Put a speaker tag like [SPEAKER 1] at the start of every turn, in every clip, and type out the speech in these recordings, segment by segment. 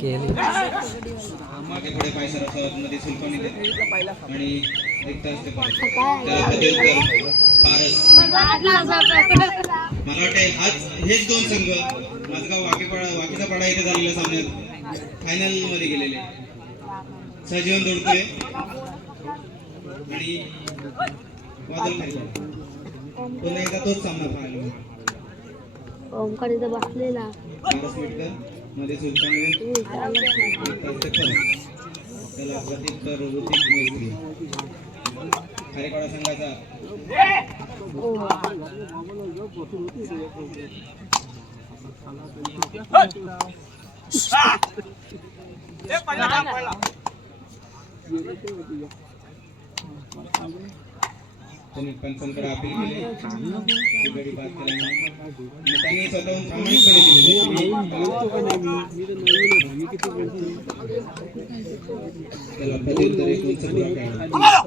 [SPEAKER 1] केली.
[SPEAKER 2] मागे पुढे पाय सरसवत मध्ये सुलपणी देत आणि रिक्त असते परत. त्याला प्रत्युत्तर पारस. मला वाटते आज हेच दोन संघ माझगाव वाकेपाडा वाकीचा पाडा इथे झालेल्या सामन्यात फायनलमध्ये गेलेले. सजीवन दोडकुळे आणि वादल पुन्हा एकदा तोच सामना पाहायला
[SPEAKER 3] ओमकार इथं बसलेला
[SPEAKER 2] पारस मिटकर मध्ये सुलतान रिक्त असते परत. त्याला प्रत्युत्तर ऋतिक मैत्री खारेपाडा संघाचा त्यांनी पंचांकडे अपील केले ती गडी बाद केल्यामुळे आणि त्यांनी स्वतःहून प्रामाणिकपणे दिलेले त्याला प्रत्युत्तर एक उंच पुरा काढला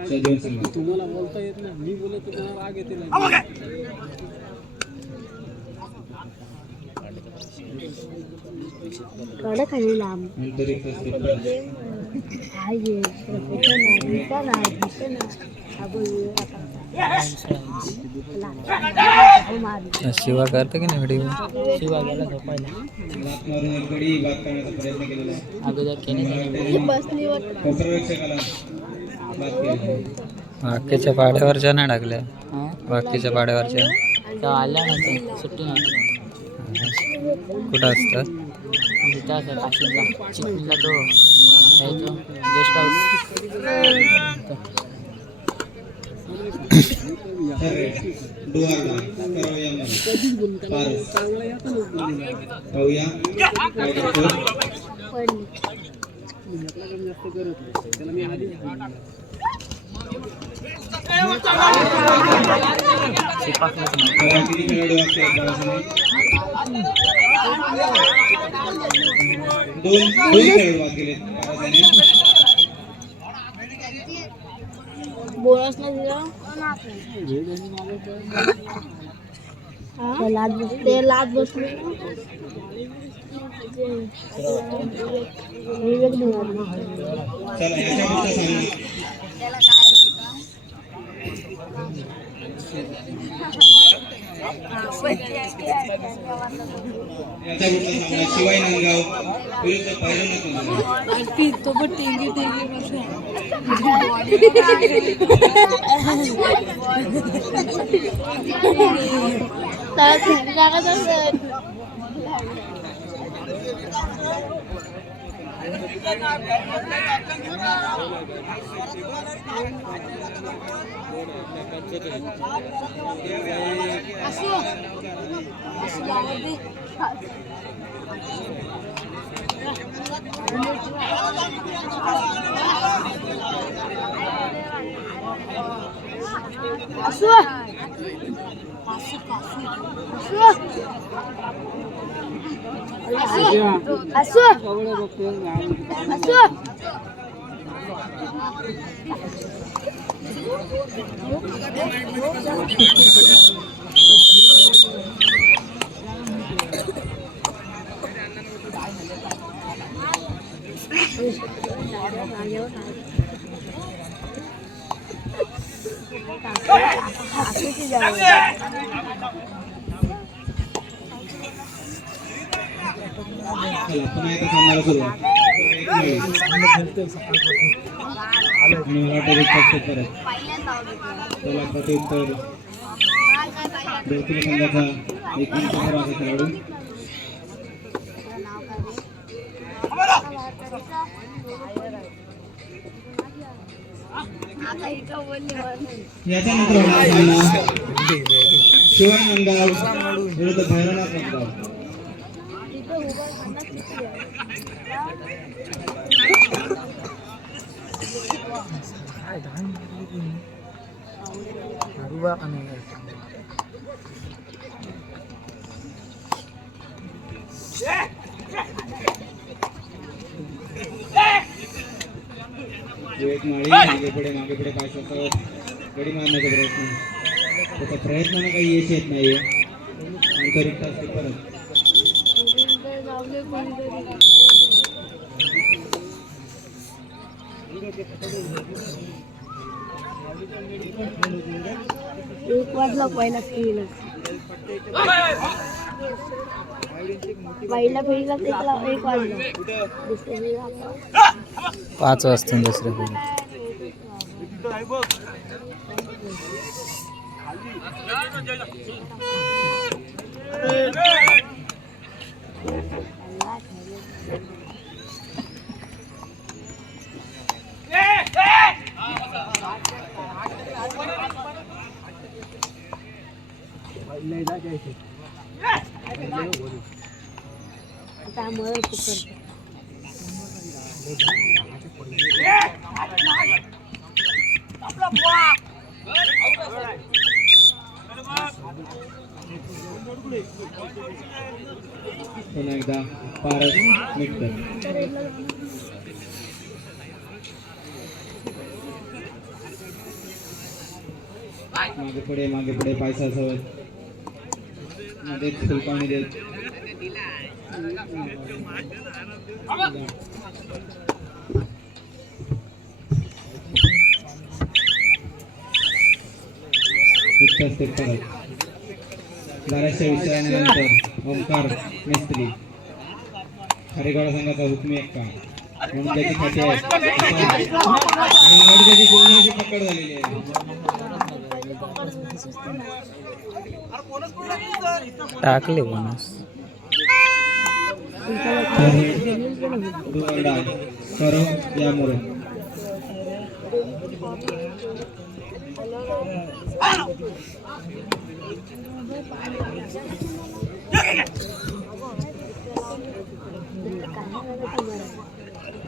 [SPEAKER 2] सजीवन संघ
[SPEAKER 4] तुम्हाला बोलता येत नाही मी बोलत तुम्हाला राग येते नाही
[SPEAKER 3] कडे खाली लांब
[SPEAKER 2] नंतर एक
[SPEAKER 3] नाही नाही.
[SPEAKER 1] शिवा करतो की नाही व्हिडिओ
[SPEAKER 4] शिवा गेला झोपायला अगोदर
[SPEAKER 1] बाकीच्या पाड्यावरच्या नाही टाकल्या? बाकीच्या पाड्यावरच्या?
[SPEAKER 4] आल्या नव्हत्या सुट्टी
[SPEAKER 1] कुठं असतात?
[SPEAKER 4] kita ke Kasibla Cikula tuh ya itu guest
[SPEAKER 2] house dua yang baru, kalau yang Sifatnya teman.
[SPEAKER 3] पडली
[SPEAKER 4] शिपाकलाच नाही
[SPEAKER 2] बघा किती खेळाडू असते एका बाजूने. दोन दोन खेळाडू बाद गेले
[SPEAKER 3] बोनस नाही दिला ते लाद बस ते लाद बसले विवेक निघाला
[SPEAKER 2] चला याच्या पुढचा सामना याचा पुढचा सामना शिवाय नांदगाव विरुद्ध पहिल्यांदा
[SPEAKER 3] तो पण
[SPEAKER 2] 阿叔，阿叔，阿叔，संघाचा एक इंच असा खेळाडू. याच्यानंतर होणार सामना शिवाय नंदगाव विरुद्ध भैरवनाथ नंदगाव एक माळी मागे पुढे मागे पुढे काय असं गडी मारण्याचा प्रयत्न. त्याचा प्रयत्नानं काही यश येत नाही तरी असते परत.
[SPEAKER 3] एक वाजला पहिला पहिल्या फेरीला एकला एक वाजला.
[SPEAKER 1] पाच वाजता दुसऱ्या फेरी
[SPEAKER 3] त्यामुळे पकडतो
[SPEAKER 2] पुन्हा एकदा पारस मिटकर मागे पुढे मागे पुढे पायसा सवय मध्येच फुलपाणी देत इतकंच बऱ्याचशा विचारल्यानंतर ओंकार मिस्त्री. हरेगौडा संघाचा हुकमी एक्का म्हणून त्याची खाते आहेत आणि पकड झालेली आहे.
[SPEAKER 1] टाकले बोनस
[SPEAKER 2] तर हे दुर्डा करो या मोरो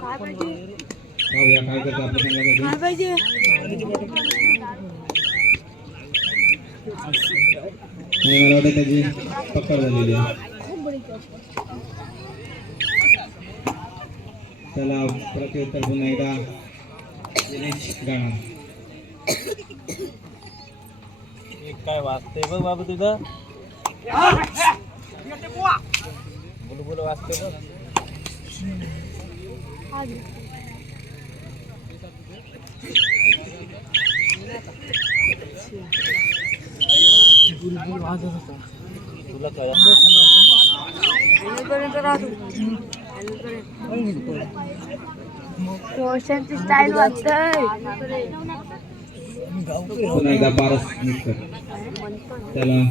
[SPEAKER 3] काय पाहिजे
[SPEAKER 2] पाहूया काय करतो आपल्या संघासाठी
[SPEAKER 3] काय पाहिजे
[SPEAKER 2] आणि मला वाटतं त्याची पकड झालेली आहे. त्याला प्रत्युत्तर पुन्हा एकदा दिनेश गाणं.
[SPEAKER 5] काय वाचतंय बघ बाबा तुझं. बुलबुल बोल वाचतंय बघ. तुला
[SPEAKER 3] स्टाईल वाटतंय
[SPEAKER 2] त्याला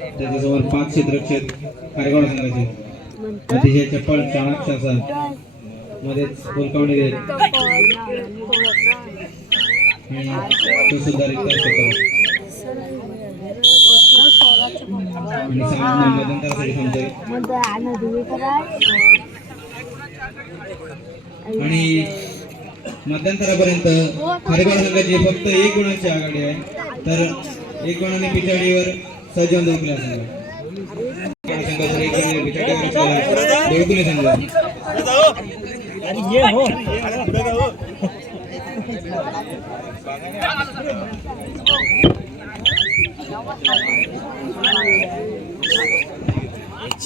[SPEAKER 2] त्याच्यासमोर पाच क्षेत्रक्षेत कार्यक्रम संघाचे अतिशय चप्पल चाणक्य असा. मध्येच देत. तो सुद्धा रिक्त आणि मध्यंतरापर्यंत हरिभार संघाची फक्त एक गुणांची आघाडी आहे तर एक गुणाने पिछाडीवर सज्जन देवकुले संघ संघावर एक गुणाने पिछाडीवर असलेला देवकुले संघ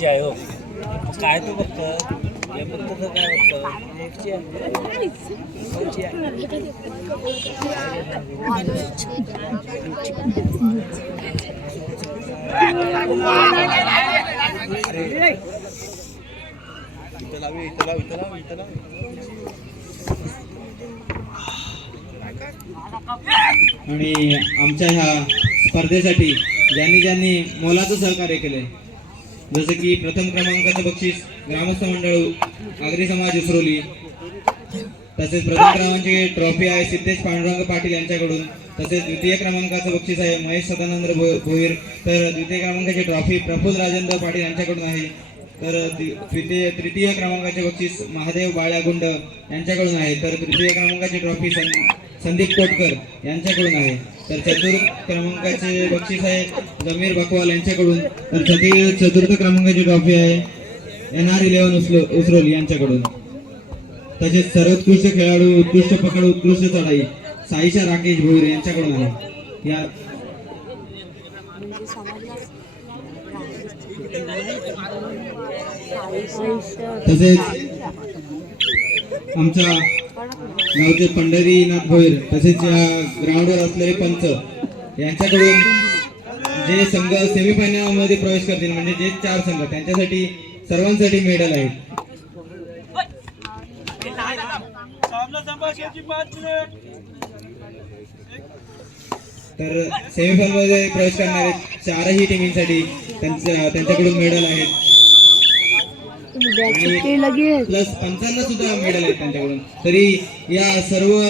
[SPEAKER 5] एकची आहे हो. काय तू बघत हे फक्त काय फक्त? आहे आहे. इथं लावी इथं इथं इथं
[SPEAKER 2] आणि आमच्या ह्या स्पर्धेसाठी ज्यांनी ज्यांनी मोलाचं सहकार्य केले जसं की प्रथम क्रमांकाचं बक्षीस ग्रामस्थ मंडळ आगरी समाज उसरोली तसेच प्रथम क्रमांकाची ट्रॉफी आहे सिद्धेश पांडुरंग पाटील यांच्याकडून. तसेच द्वितीय क्रमांकाचं बक्षीस आहे महेश सदानंद भो- भोईर. तर द्वितीय क्रमांकाची ट्रॉफी प्रफुल राजेंद्र पाटील यांच्याकडून आहे. तर द्वि- तृतीय तृतीय क्रमांकाचे बक्षीस महादेव बाळ्यागुंड यांच्याकडून आहे. तर तृतीय क्रमांकाची ट्रॉफी सं- संदीप कोटकर यांच्याकडून आहे. तर चतुर्थ क्रमांकाचे बक्षीस आहे जमीर बकवाल यांच्याकडून. तर चतुर्थ चतुर्थ क्रमांकाची ट्रॉफी आहे एन आर इलेव्हन उसलो उसरोल यांच्याकडून. तसेच सर्वोत्कृष्ट खेळाडू उत्कृष्ट पकड उत्कृष्ट चढाई साईशा राकेश भोईर यांच्याकडून आहे. या तसेच आमच्या गावचे पंढरीनाथ भोईर तसेच या ग्राउंडवर असलेले पंच यांच्याकडून जे संघ सेमीफायनलमध्ये प्रवेश करतील म्हणजे जे चार संघ त्यांच्यासाठी सर्वांसाठी मेडल आहेत. तर सेमीफायनलमध्ये प्रवेश करणारे चारही टीमींसाठी त्यांच्या त्यांच्याकडून मेडल आहेत. प्लस पंचांना सुद्धा मेडल आहेत त्यांच्याकडून. तरी या सर्व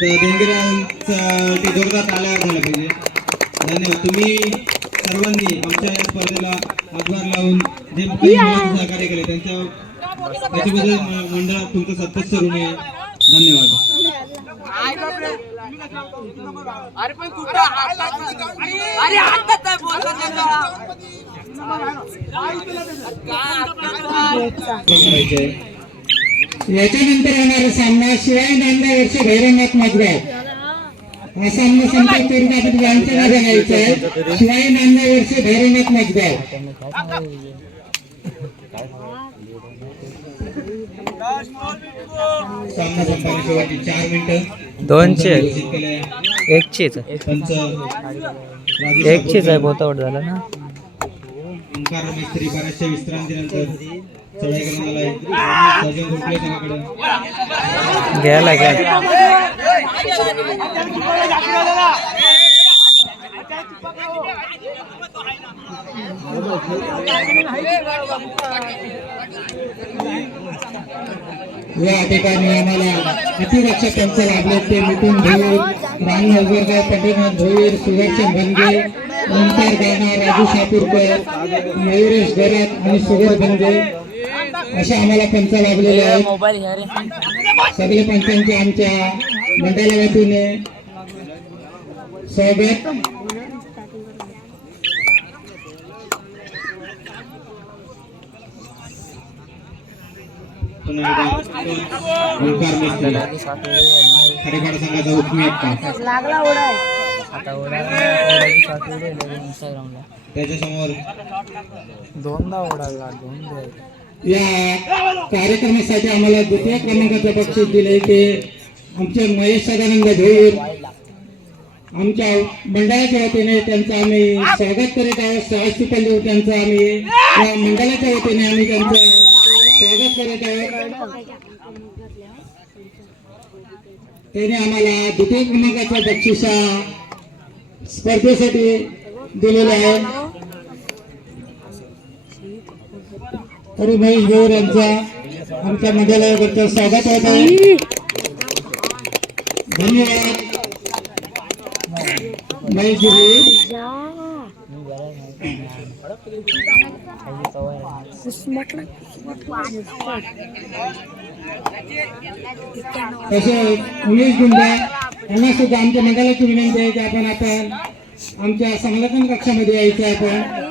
[SPEAKER 2] देणगीरांसाठी जोरदार टाळ्या झाल्या पाहिजे. धन्यवाद. तुम्ही सर्वांनी आमच्या या स्पर्धेला हातभार लावून जे सहकार्य केले त्यांच्या त्याच्याबद्दल म- मंडळात तुमचं सत्तच ऋण आहे. धन्यवाद. करायचे आहे.
[SPEAKER 6] याच्यानंतर येणारा सामना शिवाय नांदा वर्ष भैरवनाथ मजगाव हा सामना करून आपण यांच्या नावे घ्यायचा आहे. शिवाय नांदा वर्ष भैरवनाथ
[SPEAKER 2] सामना चार मिनिटं
[SPEAKER 1] दोनशे
[SPEAKER 2] घोषित केले आहे.
[SPEAKER 1] बहुत आउट झाला ना?
[SPEAKER 2] ओंकार मिस्त्री बऱ्याचशा विश्रांतीनंतर चढाई सर्जन कुंपले संघाकडे
[SPEAKER 1] घ्यायला घ्या.
[SPEAKER 6] या ठिकाणी आम्हाला अतिरक्षक पंच लाभले ते मिथून भोईर राणी हजरगाव पंढरीनाथ भोईर सुदर्शन भंगे ओंकार गाणा राजू शापूरकर मयुरेश गरात आणि सुगर भंगे अशा आम्हाला पंच लाभलेले आहेत सगळे पंचांचे आमच्या मंडळा वतीने स्वागत
[SPEAKER 2] पुन्हा ओंकार मिस्त्री खरेपाड संघाचा हुकमी
[SPEAKER 3] लागला ओढाय
[SPEAKER 4] आता इंस्टाग्रामला
[SPEAKER 2] त्याच्यासमोर.
[SPEAKER 4] दोनदा ओढाला दोन
[SPEAKER 6] या कार्यक्रमासाठी आम्हाला द्वितीय क्रमांकाचं बक्षीस दिले ते आमचे महेश सदानंद भोईर आमच्या मंडळाच्या वतीने त्यांचं आम्ही स्वागत करीत आहोत. सहस्ती पंजाब त्यांचं आम्ही या मंडळाच्या वतीने आम्ही त्यांचं स्वागत करीत आहोत. त्याने आम्हाला द्वितीय क्रमांकाचं बक्षीस स्पर्धेसाठी दिलेलं आहे. तरी महेश गौर यांचा आमच्या मंडळाकडचं स्वागत होत आहे. धन्यवाद. महेश तसेच उमेश गुंडा यांना सुद्धा आमच्या मंडळाची विनंती आहे की आपण आता आमच्या संलग्न कक्षामध्ये यायचं आहे आपण.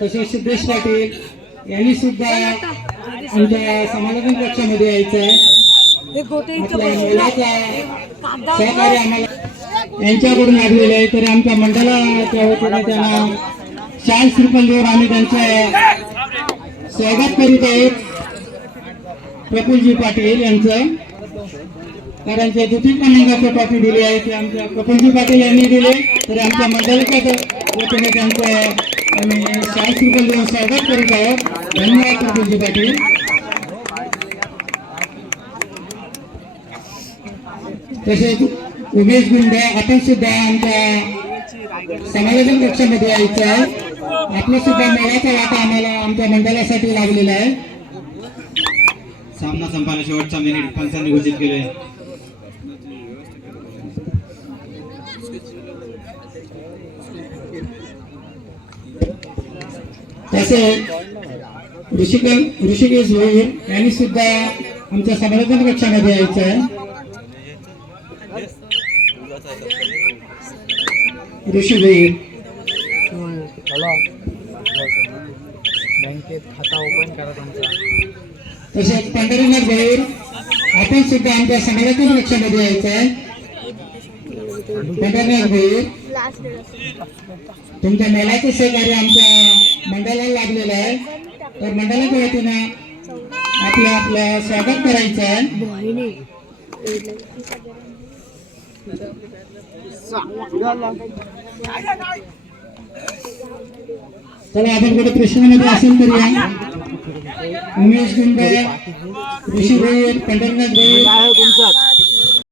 [SPEAKER 6] तसेच सिद्धेश पाटील यांनी सुद्धा आमच्या समालोचन कक्षामध्ये यायचं आहे आपल्या मुलाचा सहकार्य आम्हाला यांच्याकडून आढळले आहे. तर आमच्या मंडळाच्या वतीने त्यांना शाल श्रीफल आम्ही त्यांचं स्वागत करीत आहेत. प्रफुलजी पाटील यांचं. कारण ते द्वितीय क्रमांकाचं ट्रॉफी दिली आहे ते आमच्या प्रफुलजी पाटील यांनी दिले. तरी आमच्या मंडळाच्या वतीने त्यांचं आम्ही शाल श्रीफल स्वागत करीत आहोत. धन्यवाद प्रफुलजी पाटील. तसेच उमेश गुंडे आपण सुद्धा आमच्या समालोचन कक्षामध्ये यायचं आहे आपलं सुद्धा मेळाचा वाटा आम्हाला आमच्या मंडळासाठी लागलेला आहे
[SPEAKER 2] सामना संपायला शेवटचा मिनिट पंचांनी घोषित केले
[SPEAKER 6] तसेच ऋषिकेश ऋषिकेश भोईर यांनी सुद्धा आमच्या समालोचन कक्षामध्ये यायचं आहे ऋषी भोईर
[SPEAKER 4] बँकेत खाता ओपन करा तुमचा
[SPEAKER 6] तसेच पंढरीनाथ भोईर आपण सुद्धा आमच्या समालोचन कक्षामध्ये यायचं आहे. पंढरीनाथ भोईर तुमच्या मेलाचे सहकार्य आमच्या मंडळाला लागलेलं आहे. तर मंडळाच्या वतीनं आपलं आपलं स्वागत करायचं आहे. चला आपण कुठे कृष्णामध्ये असेल तरी या. उमेश गुंड ऋषी भैर पंढरनाथ भैर